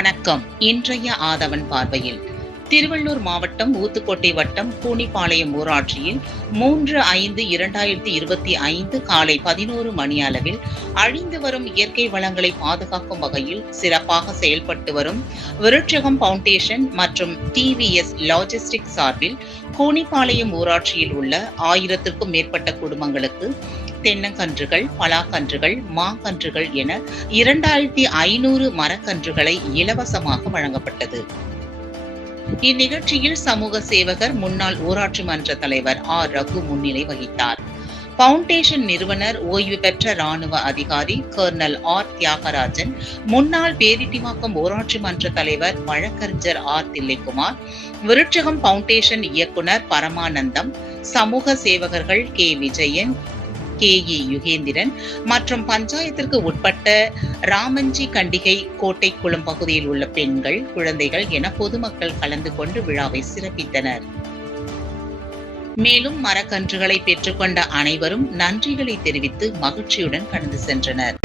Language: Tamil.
வணக்கம். இன்றைய ஆதவன் பார்வையில் திருவள்ளூர் மாவட்டம் ஊத்துக்கோட்டை வட்டம் பூனிப்பாளையம் ஊராட்சியில் மூன்று ஐந்து இரண்டாயிரத்தி இருபத்தி ஐந்து காலை பதினோரு மணி அளவில் அழிந்து வரும் இயற்கை வளங்களை பாதுகாக்கும் வகையில் சிறப்பாக செயல்பட்டு வரும் விருட்சகம் பவுண்டேஷன் மற்றும் டிவிஎஸ் லாஜிஸ்டிக் சார்பில் கூனிப்பாளையம் ஊராட்சியில் உள்ள ஆயிரத்திற்கும் மேற்பட்ட குடும்பங்களுக்கு தென்னங்கன்றுகள் பலாக்கன்றுகள் மாங்கன்றுகள் என இரண்டாயிரத்தி ஐநூறு மரக்கன்றுகளை இலவசமாக வழங்கப்பட்டது. இந்நிகழ்ச்சியில் சமூக சேவகர் முன்னாள் ஊராட்சி மன்ற தலைவர் ஆர். ரகு முன்னிலை வகித்தார். பவுண்டேஷன் நிறுவனர் ஓய்வு பெற்ற ராணுவ அதிகாரி கர்னல் ஆர். தியாகராஜன் முன்னாள் பேரிட்டிவாக்கம் ஊராட்சி மன்ற தலைவர் வழக்கறிஞர் ஆர். தில்லைக்குமார் விருட்சகம் பவுண்டேஷன் இயக்குனர் பரமானந்தம் சமூக சேவகர்கள் K. Vijayan K E Yugendran மற்றும் பஞ்சாயத்திற்கு உட்பட்ட ராமஞ்சி கண்டிகை கோட்டைக்குளம் பகுதியில் உள்ள பெண்கள் குழந்தைகள் என பொதுமக்கள் கலந்து கொண்டு விழாவை சிறப்பித்தனர். மேலும் மரக்கன்றுகளை பெற்றுக்கொண்ட அனைவரும் நன்றிகளை தெரிவித்து மகிழ்ச்சியுடன் கடந்து சென்றனர்.